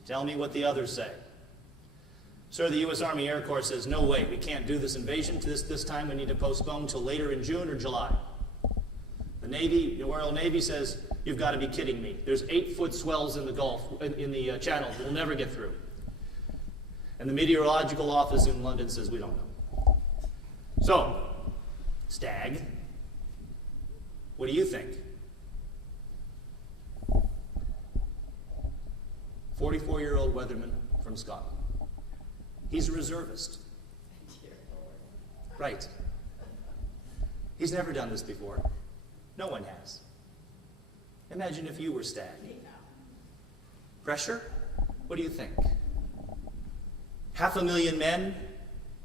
Tell me what the others say. Sir, the U.S. Army Air Corps says, no way, we can't do this invasion this time. We need to postpone till later in June or July. The Navy, the Royal Navy says, you've got to be kidding me. There's 8-foot swells in the Gulf, in the Channel. We'll never get through. And the Meteorological Office in London says, we don't know. So, Stagg, what do you think? 44-year-old weatherman from Scotland. He's a reservist. Right. He's never done this before. No one has. Imagine if you were Stagg. Pressure? What do you think? 500,000 men,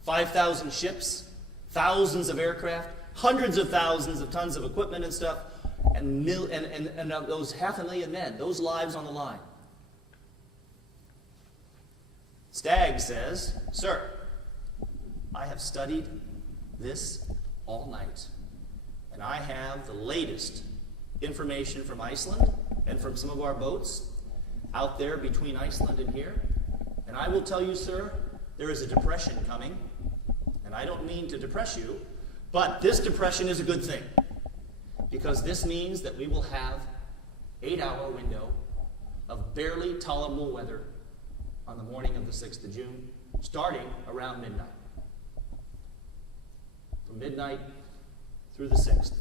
5,000 ships, thousands of aircraft, hundreds of thousands of tons of equipment and stuff, and those 500,000 men, those lives on the line. Stagg says, sir, I have studied this all night, and I have the latest information from Iceland and from some of our boats out there between Iceland and here. And I will tell you, sir, there is a depression coming, and I don't mean to depress you, but this depression is a good thing, because this means that we will have an 8-hour window of barely tolerable weather on the morning of the 6th of June, starting around midnight. From midnight through the 6th.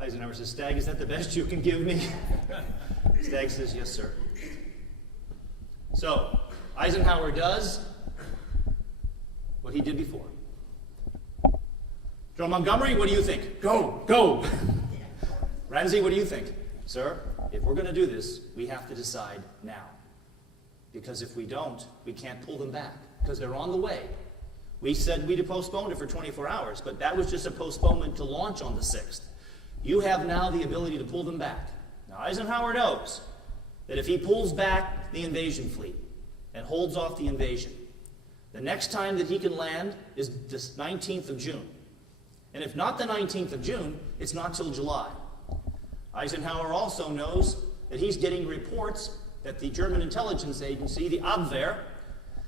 Eisenhower says, Stagg, is that the best you can give me? Stagg says, yes, sir. So, Eisenhower does what he did before. General Montgomery, what do you think? Go, go! Ramsey, what do you think? Sir, if we're going to do this, we have to decide now. Because if we don't, we can't pull them back. Because they're on the way. We said we'd have postponed it for 24 hours, but that was just a postponement to launch on the 6th. You have now the ability to pull them back. Now, Eisenhower knows that if he pulls back the invasion fleet and holds off the invasion, the next time that he can land is the 19th of June. And if not the 19th of June, it's not till July. Eisenhower also knows that he's getting reports that the German intelligence agency, the Abwehr,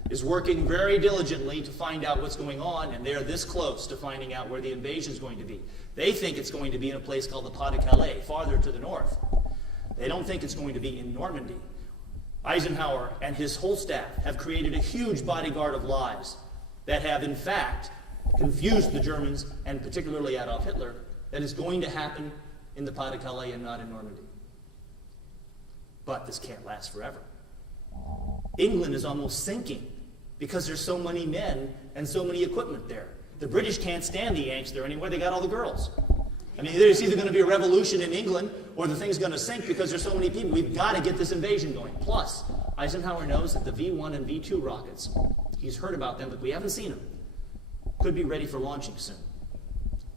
is working very diligently to find out what's going on, and they're this close to finding out where the invasion is going to be. They think it's going to be in a place called the Pas-de-Calais, farther to the north. They don't think it's going to be in Normandy. Eisenhower and his whole staff have created a huge bodyguard of lies that have, in fact, confused the Germans, and particularly Adolf Hitler, that it's going to happen in the Pas-de-Calais and not in Normandy. But this can't last forever. England is almost sinking because there's so many men and so many equipment there. The British can't stand the Yanks there anymore. They got all the girls. I mean, there's either going to be a revolution in England or the thing's going to sink because there's so many people. We've got to get this invasion going. Plus, Eisenhower knows that the V-1 and V-2 rockets, he's heard about them, but we haven't seen them, could be ready for launching soon.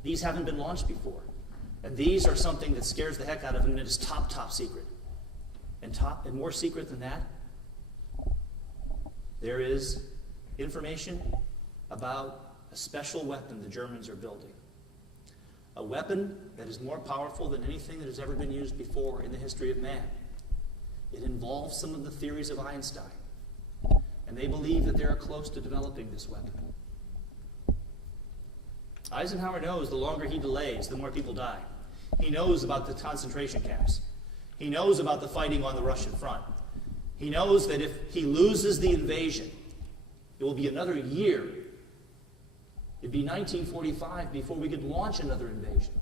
These haven't been launched before. And these are something that scares the heck out of him, and it is top, top secret. And more secret than that, there is information about a special weapon the Germans are building. A weapon that is more powerful than anything that has ever been used before in the history of man. It involves some of the theories of Einstein. And they believe that they are close to developing this weapon. Eisenhower knows the longer he delays, the more people die. He knows about the concentration camps. He knows about the fighting on the Russian front. He knows that if he loses the invasion, it will be another year. It'd be 1945 before we could launch another invasion.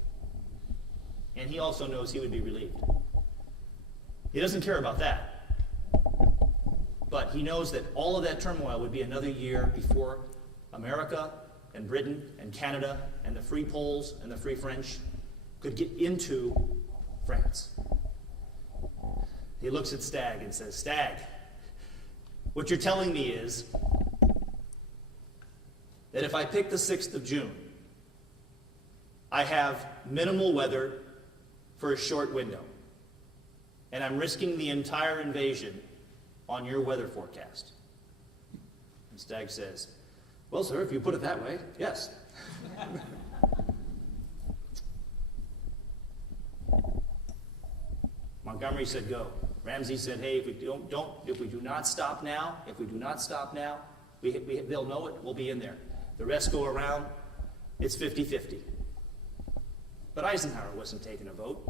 And he also knows he would be relieved. He doesn't care about that. But he knows that all of that turmoil would be another year before America and Britain and Canada and the Free Poles and the Free French could get into France. He looks at Stagg and says, Stagg, what you're telling me is that if I pick the 6th of June, I have minimal weather for a short window, and I'm risking the entire invasion on your weather forecast. And Stagg says, well, sir, if you put it that way, yes. Montgomery said, go. Ramsey said, hey, if we do not stop now, they'll know it, we'll be in there. The rest go around, it's 50-50. But Eisenhower wasn't taking a vote.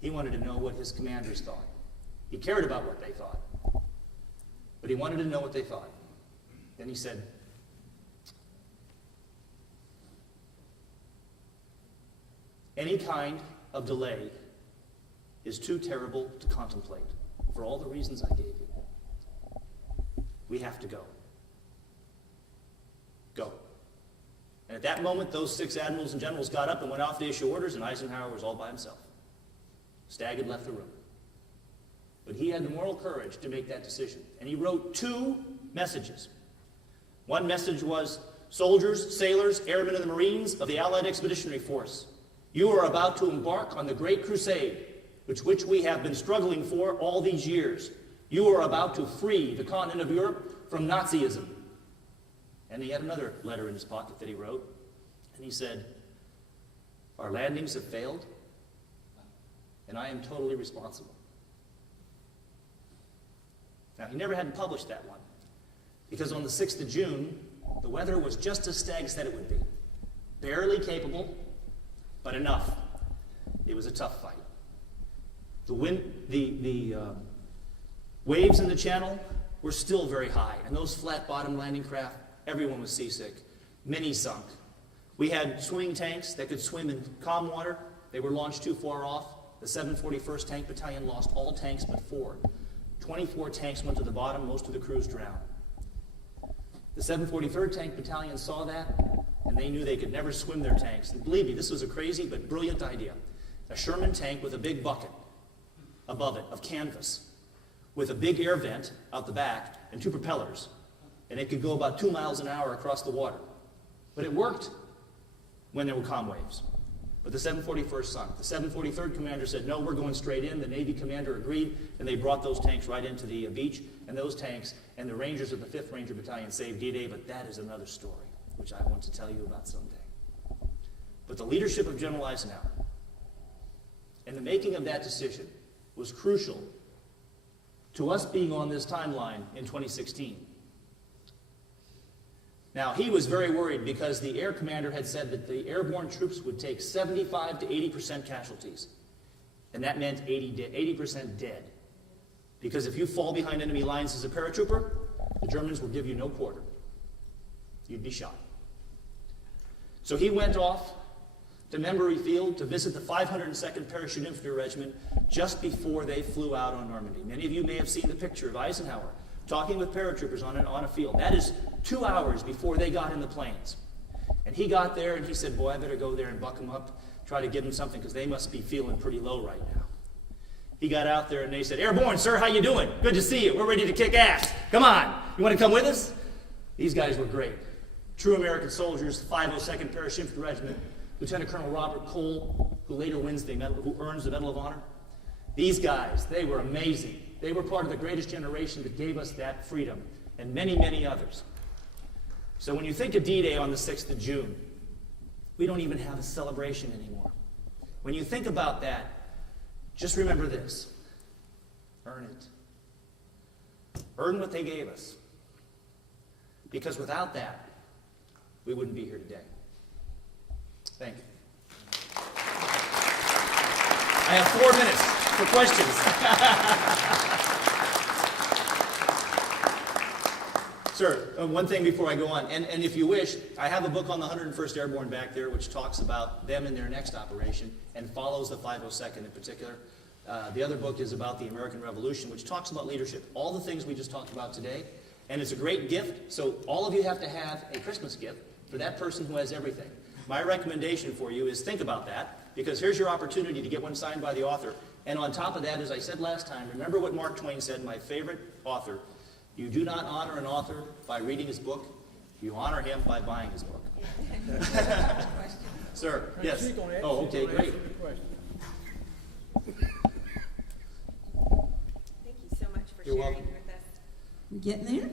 He wanted to know what his commanders thought. He cared about what they thought, but he wanted to know what they thought. Then he said, any kind of delay is too terrible to contemplate for all the reasons I gave you. We have to go. Go. And at that moment, those 6 admirals and generals got up and went off to issue orders, and Eisenhower was all by himself. Stagg had left the room. But he had the moral courage to make that decision. And he wrote 2 messages. One message was, soldiers, sailors, airmen, and the Marines of the Allied Expeditionary Force, you are about to embark on the Great Crusade, which we have been struggling for all these years. You are about to free the continent of Europe from Nazism. And he had another letter in his pocket that he wrote, and he said, our landings have failed, and I am totally responsible. Now, he never had published that one, because on the 6th of June, the weather was just as Stagg said it would be. Barely capable, but enough. It was a tough fight. The waves in the channel were still very high, and those flat-bottom landing craft, everyone was seasick. many sunk. We had swimming tanks that could swim in calm water. They were launched too far off. The 741st Tank Battalion lost all tanks but 4. 24 tanks went to the bottom. Most of the crews drowned. The 743rd Tank Battalion saw that, and they knew they could never swim their tanks. And believe me, this was a crazy but brilliant idea. A Sherman tank with a big bucket above it of canvas, with a big air vent out the back and 2 propellers. And it could go about 2 miles an hour across the water. But it worked when there were calm waves. But the 741st sunk. The 743rd commander said, no, we're going straight in. The Navy commander agreed, and they brought those tanks right into the beach. And those tanks and the Rangers of the 5th Ranger Battalion saved D-Day, but that is another story, which I want to tell you about someday. But the leadership of General Eisenhower and the making of that decision was crucial to us being on this timeline in 2016. Now, he was very worried because the air commander had said that the airborne troops would take 75 to 80% casualties. And that meant 80% dead. Because if you fall behind enemy lines as a paratrooper, the Germans will give you no quarter. You'd be shot. So he went off to Membry Field to visit the 502nd Parachute Infantry Regiment just before they flew out on Normandy. Many of you may have seen the picture of Eisenhower talking with paratroopers on a field. That is 2 hours before they got in the planes. And he got there and he said, boy, I better go there and buck them up, try to give them something because they must be feeling pretty low right now. He got out there and they said, Airborne, sir, how you doing? Good to see you. We're ready to kick ass. Come on. You want to come with us? These guys were great. True American soldiers, 502nd Parachute Infantry Regiment, Lieutenant Colonel Robert Cole, who later wins the medal, who earns the Medal of Honor. These guys, they were amazing. They were part of the greatest generation that gave us that freedom, and many, many others. So when you think of D-Day on the 6th of June, we don't even have a celebration anymore. When you think about that, just remember this. Earn it. Earn what they gave us. Because without that, we wouldn't be here today. Thank you. I have 4 minutes for questions. Sir, one thing before I go on, and if you wish, I have a book on the 101st Airborne back there which talks about them in their next operation and follows the 502nd in particular. The other book is about the American Revolution, which talks about leadership, all the things we just talked about today, and it's a great gift, so all of you have to have a Christmas gift for that person who has everything. My recommendation for you is think about that, because here's your opportunity to get one signed by the author. And on top of that, as I said last time, remember what Mark Twain said, my favorite author. You do not honor an author by reading his book. You honor him by buying his book. Sir, yes. Oh, okay, great. Thank you so much for You're sharing welcome. with us. We're getting there.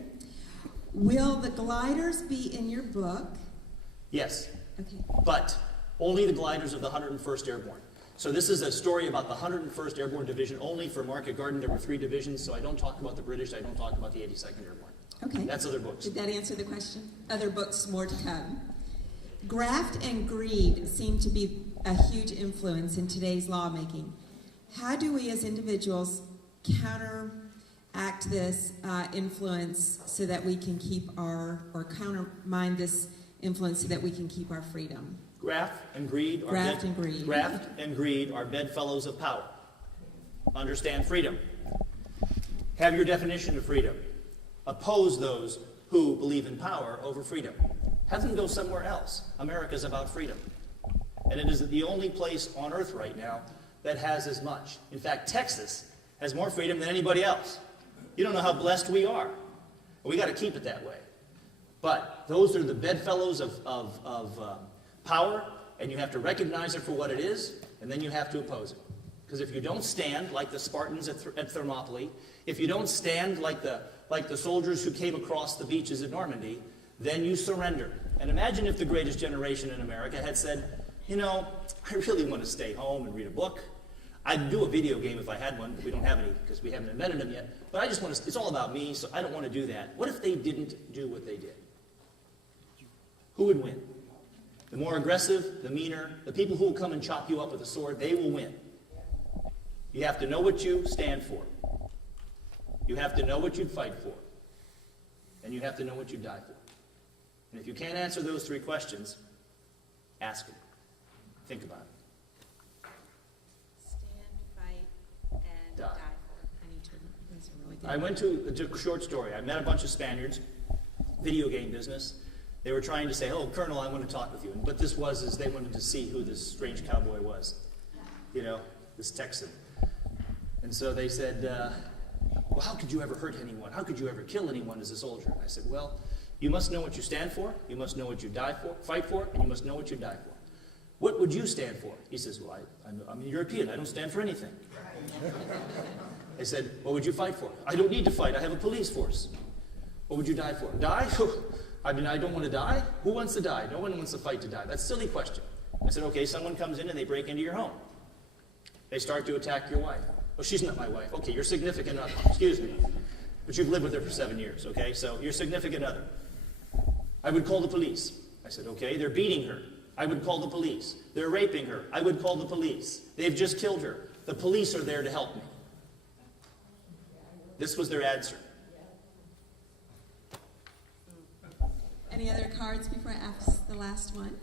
Will the gliders be in your book? Yes, Okay. but only the gliders of the 101st Airborne. So this is a story about the 101st Airborne Division only for Market Garden. There were 3 divisions, so I don't talk about the British, I don't talk about the 82nd Airborne. Okay. That's other books. Did that answer the question? Other books, more to come. Graft and greed seem to be a huge influence in today's lawmaking. How do we as individuals counteract this influence so that we can keep or countermine this influence so that we can keep our freedom? Graft and greed are bedfellows of power. Understand freedom. Have your definition of freedom. Oppose those who believe in power over freedom. Have them go somewhere else. America is about freedom. And it is the only place on earth right now that has as much. In fact, Texas has more freedom than anybody else. You don't know how blessed we are. We got to keep it that way. But those are the bedfellows of power, and you have to recognize it for what it is, and then you have to oppose it. Because if you don't stand like the Spartans at Thermopylae, if you don't stand like the soldiers who came across the beaches at Normandy, then you surrender. And imagine if the greatest generation in America had said, you know, I really want to stay home and read a book. I'd do a video game if I had one, but we don't have any because we haven't invented them yet. But I just want to, it's all about me, so I don't want to do that. What if they didn't do what they did? Who would win? The more aggressive, the meaner, the people who will come and chop you up with a sword, they will win. You have to know what you stand for. You have to know what you'd fight for. And you have to know what you'd die for. And if you can't answer those 3 questions, ask them. Think about it. Stand, fight, and Die. die for. I need to. These are really good. I went to a short story. I met a bunch of Spaniards, video game business. They were trying to say, "Oh, Colonel, I want to talk with you." And what this was is they wanted to see who this strange cowboy was, you know, this Texan. And so they said, "Well, how could you ever hurt anyone? How could you ever kill anyone as a soldier?" And I said, "Well, you must know what you stand for, you must know what you fight for, and you must know what you die for. What would you stand for?" He says, "Well, I'm a European. I don't stand for anything." I said, "What would you fight for?" "I don't need to fight. I have a police force." "What would you die for?" "Die? I mean, I don't want to die. Who wants to die? No one wants to fight to die. That's a silly question." I said, "Okay, someone comes in and they break into your home. They start to attack your wife." "Well, she's not my wife." "Okay, your significant other. Excuse me. But you've lived with her for 7 years, okay? So your significant other." "I would call the police." I said, "Okay, they're beating her." "I would call the police." "They're raping her." "I would call the police." "They've just killed her." "The police are there to help me." This was their answer. Any other cards before I ask the last one?